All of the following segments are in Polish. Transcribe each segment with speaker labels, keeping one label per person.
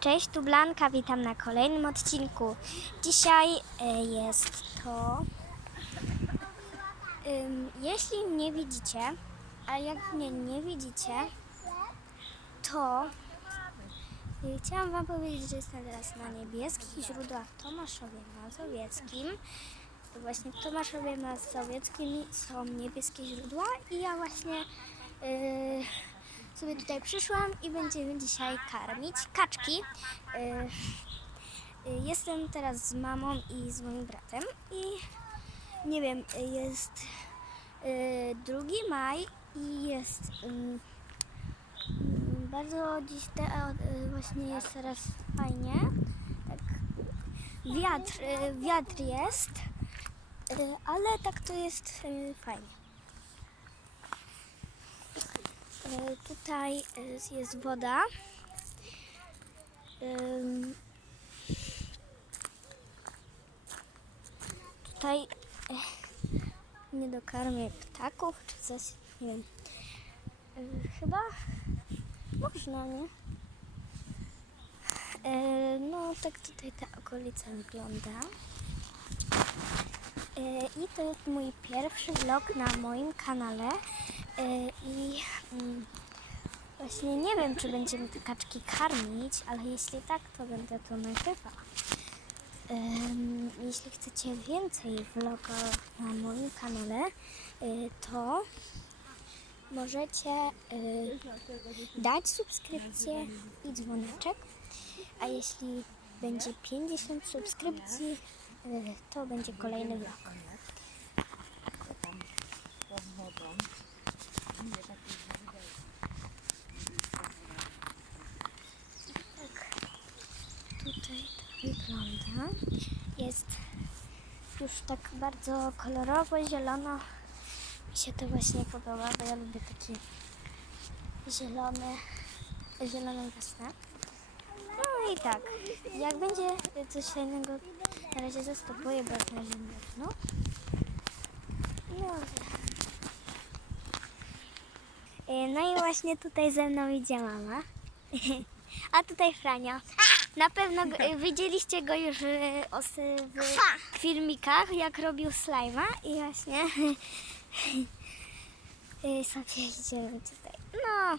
Speaker 1: Cześć, tu Blanka, witam na kolejnym odcinku. Dzisiaj e, jest to. Jeśli mnie widzicie, a jak mnie nie widzicie, to y, chciałam Wam powiedzieć, że jestem teraz na niebieskich źródłach w Tomaszowie Mazowieckim. Właśnie w Tomaszowie Mazowieckim są niebieskie źródła i ja właśnie y, sobie tutaj przyszłam i będziemy dzisiaj karmić kaczki. Y, y, Jestem teraz z mamą i z moim bratem i nie wiem, y, jest y, 2 maj i jest ym, ym, bardzo dziś te, właśnie jest teraz fajnie. Tak, wiatr, wiatr jest, ale tak to jest fajnie. E, Tutaj e, jest woda. Tutaj e, nie dokarmię ptaków czy coś, nie wiem. E, Chyba można, nie? E, No, tak tutaj ta okolica wygląda. E, I to jest mój pierwszy vlog na moim kanale. E, I mm, właśnie nie wiem, czy będziemy te kaczki karmić, ale jeśli tak, to będę to nagrywała. Em, Jeśli chcecie więcej vlogów na moim kanale, e, to możecie dać subskrypcję i dzwoneczek. A jeśli będzie 50 subskrypcji, to będzie kolejny vlog. Tak tutaj to wygląda. Jest już tak bardzo kolorowo, zielono. Mi się to właśnie podoba, bo ja lubię takie zielone, zieloną wiosnę. No i tak, jak będzie coś fajnego, na razie zastopuję, bo jest na zimno. No. E, No i właśnie tutaj ze mną idzie mama. A tutaj Franio. Na pewno go- e, widzieliście go już e, os- w filmikach, jak robił slajma i właśnie sobie idziemy tutaj. No,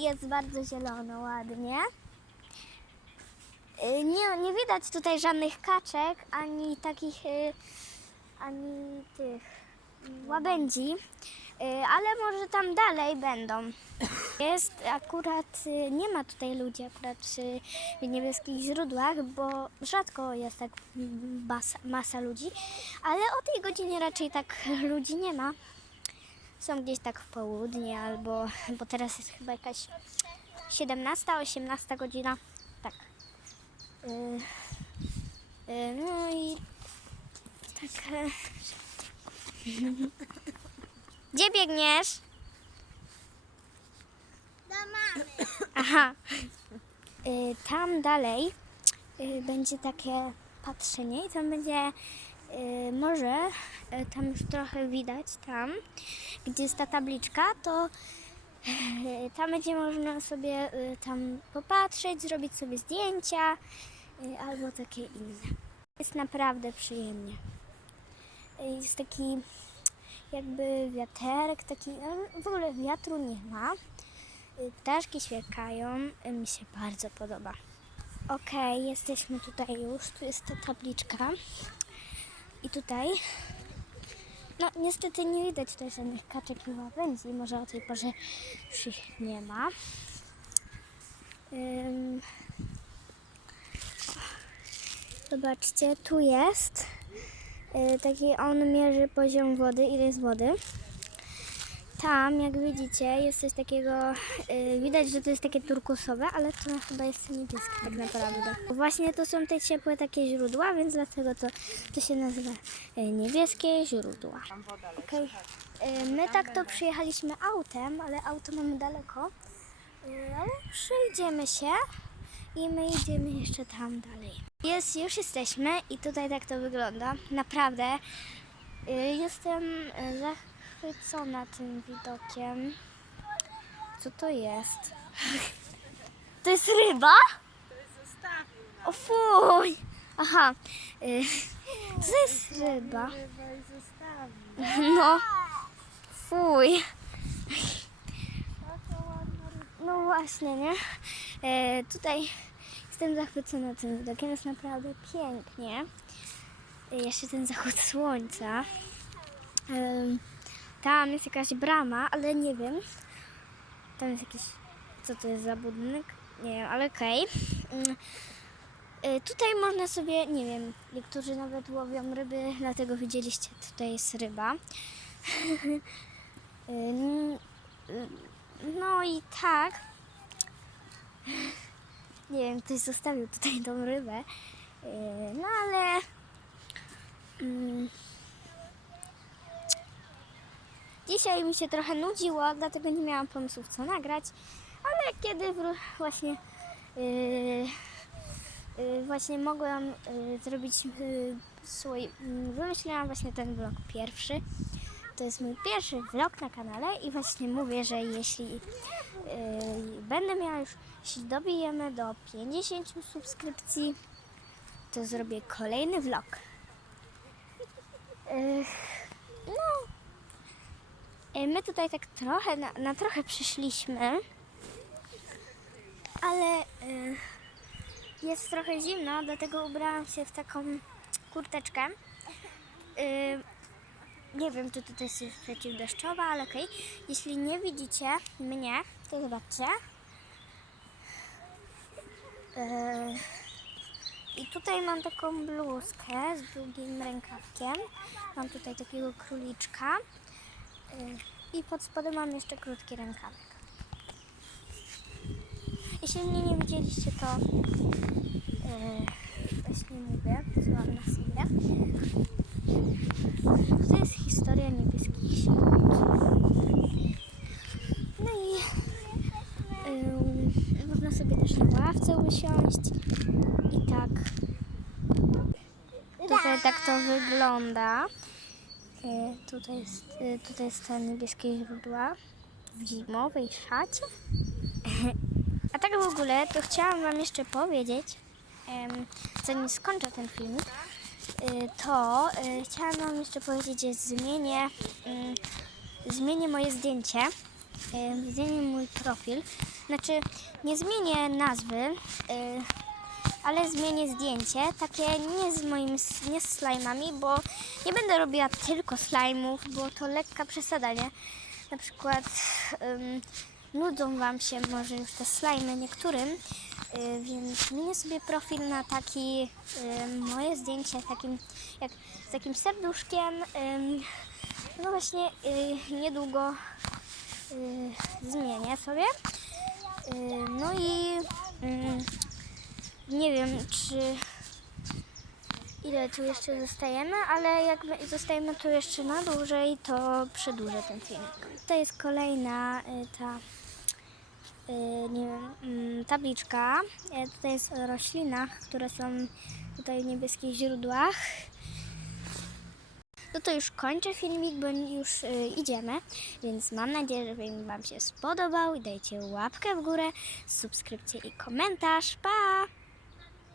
Speaker 1: jest bardzo zielono, ładnie. E, Nie, nie widać tutaj żadnych kaczek, ani takich, e, ani tych łabędzi, e, ale może tam dalej będą. Jest akurat, nie ma tutaj ludzi akurat przy niebieskich źródłach, bo rzadko jest tak masa, masa ludzi, ale o tej godzinie raczej tak ludzi nie ma. Są gdzieś tak w południe albo, bo teraz jest chyba jakaś 17, 18 godzina. Y, y, no i tak. e, Gdzie biegniesz?
Speaker 2: Do mamy.
Speaker 1: Aha. Tam dalej będzie takie patrzenie i tam będzie może tam już trochę widać tam, gdzie jest ta tabliczka, to tam będzie można sobie tam popatrzeć, zrobić sobie zdjęcia albo takie inne. Jest naprawdę przyjemnie. Y, Jest taki jakby wiaterek, taki, ale w ogóle wiatru nie ma. Y, Ptaszki świerkają, y, mi się bardzo podoba. Okej, jesteśmy tutaj już, tu jest ta tabliczka. I tutaj, no niestety nie widać tutaj żadnych kaczek i łabędzi, może o tej porze już ich nie ma. Ym, zobaczcie, tu jest y, taki, on mierzy poziom wody, ile jest wody. Tam, jak widzicie, jest coś takiego, y, widać, że to jest takie turkusowe, ale to chyba jest niebieskie tak naprawdę. Właśnie to są te ciepłe takie źródła, więc dlatego to, to się nazywa y, niebieskie źródła. Okej. Y, My tak to przyjechaliśmy autem, ale auto mamy daleko, ale przejdziemy się i my idziemy jeszcze tam dalej. Jest, już jesteśmy i tutaj tak to wygląda. Naprawdę y, jestem zachwycona tym widokiem. Co to jest? To jest ryba? O fuj! Aha, y, to jest ryba.
Speaker 2: Ryba i zostawi.
Speaker 1: No, fuj.
Speaker 2: Taka ładna ryba.
Speaker 1: No właśnie, nie? E, tutaj jestem zachwycona tym widokiem, jest naprawdę pięknie. E, jeszcze ten zachód słońca. Em, tam jest jakaś brama, ale nie wiem. Tam jest jakiś, co to jest za budynek? Nie wiem, ale okej. Mm, e, Tutaj można sobie, nie wiem, niektórzy nawet łowią ryby, dlatego widzieliście, tutaj jest ryba. Ym, no i tak. Nie wiem, ktoś zostawił tutaj tą rybę. Yy, No ale. mm, Dzisiaj mi się trochę nudziło, dlatego nie miałam pomysłów co nagrać. Ale kiedy właśnie. yy, yy, właśnie mogłam zrobić swój. yy, Wymyśliłam właśnie ten vlog pierwszy. To jest mój pierwszy vlog na kanale i właśnie mówię, że jeśli będę miała już, jeśli dobijemy do 50 subskrypcji, to zrobię kolejny vlog. Yy, no, yy, my tutaj tak trochę, na, na trochę przyszliśmy, ale yy, jest trochę zimno, dlatego ubrałam się w taką kurteczkę. Yy, nie wiem, czy tutaj jest przeciwdeszczowa, ale okej. Jeśli nie widzicie mnie, to zobaczcie. Yy, I tutaj mam taką bluzkę z długim rękawkiem. Mam tutaj takiego króliczka. Yy, I pod spodem mam jeszcze krótki rękawek. Jeśli mnie nie widzieliście, to yy, właśnie mówię, złam na sobie. To jest historia niebieskich świąt. No i ym, można sobie też na ławce usiąść. I tak. Tutaj tak to wygląda. Y, tutaj, jest, y, tutaj jest te niebieskie źródła w zimowej szacie. A tak w ogóle to chciałam Wam jeszcze powiedzieć, zanim skończę ten filmik, y, to chciałam Wam jeszcze powiedzieć, że zmienię, mm, zmienię moje zdjęcie, zmienię mój profil. Znaczy, nie zmienię nazwy, ale zmienię zdjęcie, takie nie z moimi, nie z slajmami, bo nie będę robiła tylko slajmów, bo to lekka przesada, nie? Na przykład ym, nudzą Wam się może już te slajmy niektórym, y, więc zmienię sobie profil na taki, moje zdjęcie takim, jak z takim serduszkiem. no właśnie y, niedługo zmienię sobie. Y, no i ym, nie wiem, czy ile tu jeszcze zostajemy, ale jak my- zostajemy tu jeszcze na dłużej, to przedłużę ten filmik. To jest kolejna y, ta y, nie wiem, mm, tabliczka. Y, Tutaj jest o roślinach, które są tutaj w niebieskich źródłach. No to już kończę filmik, bo już y, idziemy, więc mam nadzieję, że film Wam się spodobał dajcie łapkę w górę, subskrypcję i komentarz. Pa!